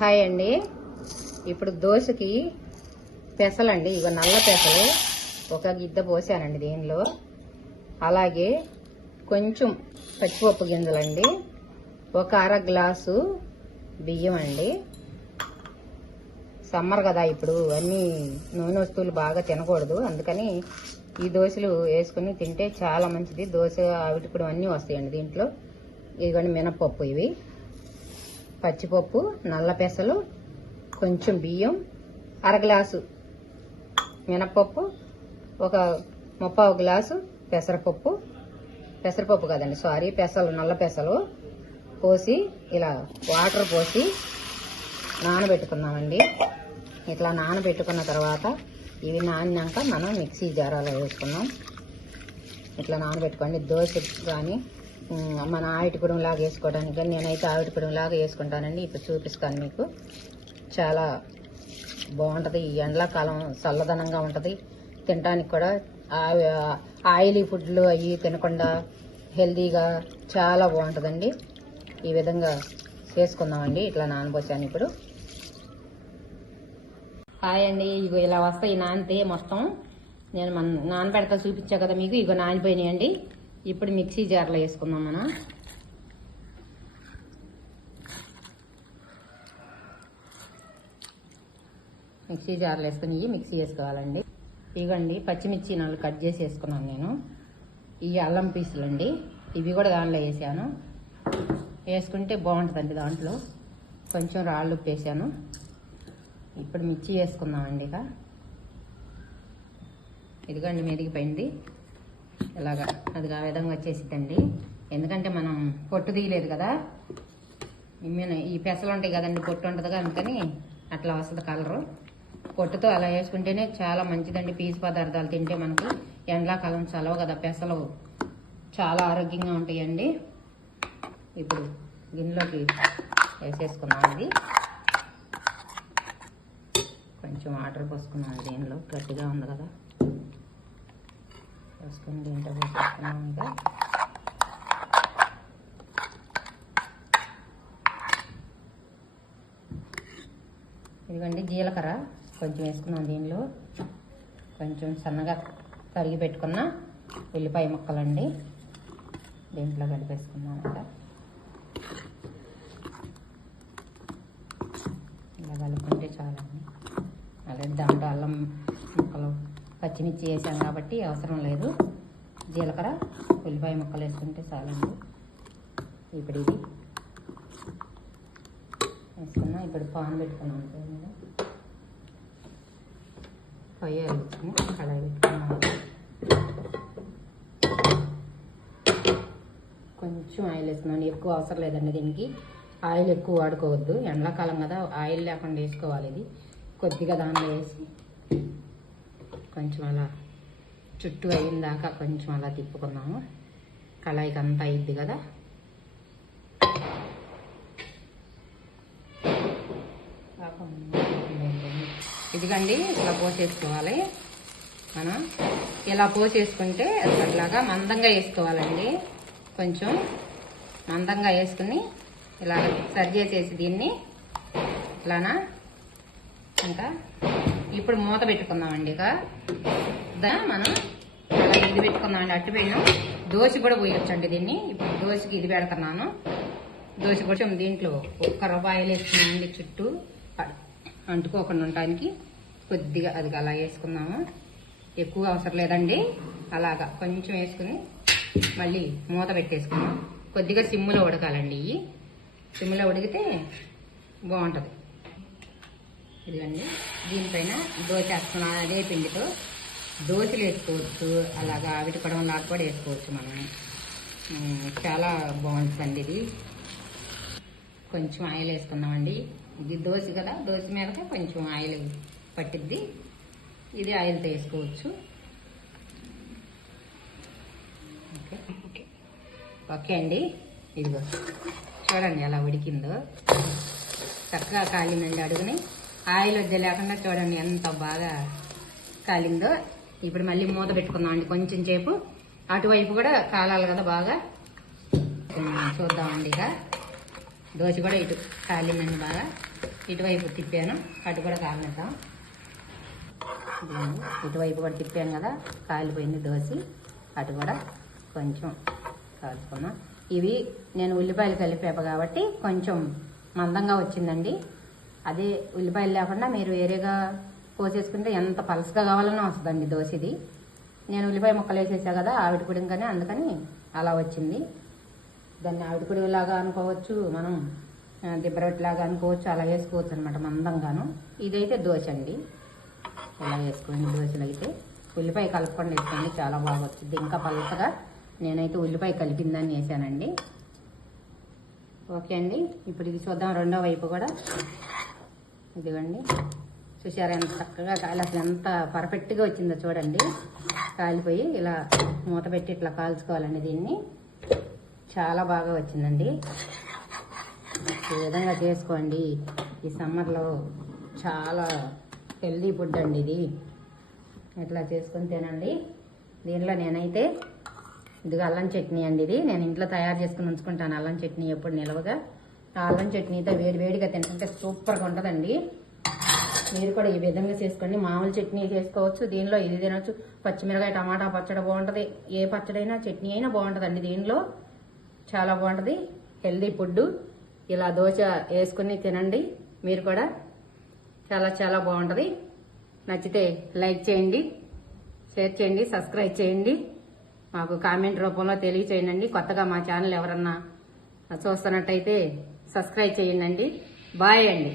Hi అండి. ఇప్పుడు దోశకి పెసలండి. ఇవి నల్ల పెసలు. ఒక గిద్ద పోసానండి దీనిలో. అలాగే కొంచెం పచ్చిపప్పు గింజలండి. ఒక అర గ్లాసు బియ్యం అండి. సమ్మర్ కదా ఇప్పుడు. అన్ని నూనె వస్తువులు బాగా తినకూడదు. అందుకని ఈ దోశలు వేసుకుని తింటే చాలా మంచిది. దోశ అవిటిప్పుడు అన్నీ వస్తాయండి దీంట్లో. ఇదిగోండి మినపప్పు ఇవి. పచ్చిపప్పు నల్ల పెసలు కొంచెం బియ్యం అర గ్లాసు మినపప్పు ఒక ముప్పావు గ్లాసు పెసరపప్పు. పెసరపప్పు కదండి సారీ పెసలు నల్ల పెసలు పోసి ఇలా వాటర్ పోసి నానబెట్టుకున్నామండి. ఇట్లా నానబెట్టుకున్న తర్వాత ఇవి నానినాక మనం మిక్సీ జారాలో వేసుకున్నాం. ఇట్లా నానబెట్టుకోండి దోశ కానీ మన ఆవిటిపుడం లాగా వేసుకోవడానికి కానీ నేనైతే ఆవిటిపుడం లాగా వేసుకుంటానండి. ఇప్పుడు చూపిస్తాను మీకు. చాలా బాగుంటుంది. ఈ ఎండాకాలం చల్లదనంగా ఉంటుంది. తినడానికి కూడా ఆ- ఆయిలీ ఫుడ్లు అవి తినకుండా హెల్తీగా చాలా బాగుంటుందండి. ఈ విధంగా చేసుకుందామండి. ఇట్లా నానబోసాను ఇప్పుడు. హాయ్ అండి. ఇగో ఇలా వస్తాయి. నానితే మొత్తం నేను మన నానబెడతా చూపించా కదా మీకు. ఇగో నానిపోయినాయండి. ఇప్పుడు మిక్సీ జార్లో వేసుకుందాం మనం. మిక్సీ జార్లో వేసుకుని ఇవి మిక్సీ వేసుకోవాలండి. ఇవ్వండి పచ్చిమిర్చి నాలుగు కట్ చేసి వేసుకున్నాను నేను. ఇవి అల్లం పీసులు అండి. ఇవి కూడా దాంట్లో వేసాను. వేసుకుంటే బాగుంటుందండి దాంట్లో. కొంచెం రాళ్ళు ఉప్పు వేసాను. ఇప్పుడు మిర్చి వేసుకుందామండి ఇక. ఇదిగోండి మెరిగిపోయింది. ఇలాగా అది ఆ విధంగా వచ్చేసిద్దండి. ఎందుకంటే మనం పొట్టు తీయలేదు కదా. ఇమ్యూన్ ఈ పెసలు ఉంటాయి కదండి పొట్టు ఉంటుంది అందుకని అట్లా వస్తుంది కలరు. పొట్టుతో అలా వేసుకుంటేనే చాలా మంచిదండి పీసు పదార్థాలు తింటే మనకి. ఎండాకాలం చలవ కదా పెసలు చాలా ఆరోగ్యంగా ఉంటాయండి. ఇప్పుడు గిన్నెలోకి వేసేసుకున్నాం ఇది. కొంచెం వాటర్ పోసుకున్నాం దీనిలో గట్టిగా ఉంది కదా. పోసుకుని దీంట్లో వేసేసుకున్నాం ఇంకా. ఇదిగోండి జీలకర్ర కొంచెం వేసుకున్నాం దీనిలో. కొంచెం సన్నగా తరిగి పెట్టుకున్న ఉల్లిపాయ ముక్కలండి. దీంట్లో కలిపేసుకున్నాం ఇంకా. ఇలా కలుపుకుంటే చాలండి. అలాగే దాంట్లో అల్లం ముక్కలు పచ్చిమిర్చి వేసాం కాబట్టి అవసరం లేదు. జీలకర్ర ఉల్లిపాయ ముక్కలు వేసుకుంటే చాలండి. ఇప్పుడు ఇది వేసుకున్నాం. ఇప్పుడు పాన్ పెట్టుకున్నాం మీద పొయ్యి వేసుకుని కడాయి పెట్టుకున్నాం. కొంచెం ఆయిల్ వేసుకున్నాను ఎక్కువ అవసరం లేదండి దీనికి. ఆయిల్ ఎక్కువ వాడుకోవద్దు. ఎండాకాలం కదా ఆయిల్ లేకుండా వేసుకోవాలి ఇది. కొద్దిగా దానిలో వేసి కొంచెం అలా చుట్టూ అయిన దాకా కొంచెం అలా తిప్పుకున్నాము. కళాయికి అంతా అయింది కదా. ఇదిగండి ఇలా పోసేసుకోవాలి మనం ఇలా పోసేసుకుంటే అట్లాగా మందంగా వేసుకోవాలండి. కొంచెం మందంగా వేసుకుని ఇలా సరి చేసేసి దీన్ని. ఇట్లానా ఇంకా ఇప్పుడు మూత పెట్టుకుందామండి ఇక. మనం అలా ఇది పెట్టుకుందామండి. అట్టు పెళ్ళం దోశ కూడా పోయొచ్చండి దీన్ని. ఇప్పుడు దోశకి ఇది పెడుతున్నాను. దోశ కొంచెం దీంట్లో ఒక్క రూపాయలు వేసుకున్నామండి చుట్టూ. అంటుకోకుండా ఉండటానికి కొద్దిగా అది అలా వేసుకున్నాము ఎక్కువ అవసరం లేదండి. అలాగా కొంచెం వేసుకుని మళ్ళీ మూత పెట్టేసుకున్నాం కొద్దిగా సిమ్ములో ఉడకాలండి ఇవి. సిమ్ములో ఉడికితే బాగుంటుంది. ఇదిగండి. దీనిపైన దోశ వేస్తున్నాం అదే పిండితో. దోశలు వేసుకోవచ్చు అలాగా ఆవిటి పడవ లాగా కూడా వేసుకోవచ్చు మనం. చాలా బాగుంటుందండి ఇది. కొంచెం ఆయిల్ వేసుకున్నామండి ఇది దోశ కదా దోశ మీదకే కొంచెం ఆయిల్ పట్టిద్ది. ఇది ఆయిల్తో వేసుకోవచ్చు. ఓకే. ఓకే అండి. ఇదిగో చూడండి ఎలా ఉడికిందో. చక్కగా కాలిందండి అడుగుని. ఆయిల్ వద్ద లేకుండా చూడండి ఎంత బాగా కాలిందో. ఇప్పుడు మళ్ళీ మూత పెట్టుకుందాం అండి కొంచెం సేపు. అటువైపు కూడా కాలాలి కదా బాగా. చూద్దామండి ఇక. దోశ కూడా ఇటు కాలిందండి బాగా. ఇటువైపు తిప్పాను. అటు కూడా కాలనిద్దాం ఇటువైపు కూడా తిప్పాను కదా. కాలిపోయింది దోశ. అటు కూడా కొంచెం కాల్చుకున్నాం. ఇవి నేను ఉల్లిపాయలు కలిపాను కాబట్టి కొంచెం మందంగా వచ్చిందండి. అదే ఉల్లిపాయలు లేకుండా మీరు వేరేగా కోసేసుకుంటే ఎంత పలసగా కావాలన్నా వస్తుందండి దోశ ఇది నేను ఉల్లిపాయ ముక్కలు వేసేసా కదా ఆవిడ పుడింకనే అందుకని అలా వచ్చింది. దాన్ని ఆవిడ పుడిలాగా అనుకోవచ్చు మనం దిబ్బరొట్టిలాగా అనుకోవచ్చు అలా వేసుకోవచ్చు అనమాట మందంగాను. ఇదైతే దోశ అండి. ఇలా వేసుకోండి దోశలు అయితే. ఉల్లిపాయ కలుపుకొని వేసుకోండి చాలా బాగా వచ్చింది ఇంకా పలసగా నేనైతే ఉల్లిపాయ కలిపిందని వేసానండి. ఓకే అండి ఇప్పుడు ఇది చూద్దాం రెండో వైపు కూడా. ఇదిగోండి. చూసారా ఎంత చక్కగా కాలి అసలు ఎంత పర్ఫెక్ట్గా వచ్చిందో చూడండి. కాలిపోయి ఇలా మూత పెట్టి ఇట్లా కాల్చుకోవాలండి దీన్ని. చాలా బాగా వచ్చిందండి. ఈ విధంగా చేసుకోండి. ఈ సమ్మర్లో చాలా హెల్దీ ఫుడ్ అండి ఇది. ఇట్లా చేసుకొని తినండి. దీనిలో నేనైతే ఇదిగో అల్లం చట్నీ అండి ఇది. నేను ఇంట్లో తయారు చేసుకుని ఉంచుకుంటాను అల్లం చట్నీ ఎప్పుడు నిలవగా. అల్లం చట్నీతో వేడి వేడిగా తింటుంటే సూపర్గా ఉంటుందండి. మీరు కూడా ఈ విధంగా చేసుకోండి. మామూలు చట్నీ చేసుకోవచ్చు దీనిలో ఇది తినొచ్చు. పచ్చిమిరకాయ టమాటా పచ్చడి బాగుంటుంది. ఏ పచ్చడైనా చట్నీ అయినా బాగుంటుందండి దీనిలో. చాలా బాగుంటుంది. హెల్దీ ఫుడ్ ఇలా దోశ వేసుకుని తినండి మీరు కూడా. చాలా చాలా బాగుంటుంది. నచ్చితే లైక్ చేయండి షేర్ చేయండి సబ్స్క్రైబ్ చేయండి. మాకు కామెంట్ రూపంలో తెలియచేయండి. కొత్తగా మా ఛానల్ ఎవరన్నా చూస్తున్నట్టయితే సబ్స్క్రైబ్ చేయండి. బాయ్ అండి.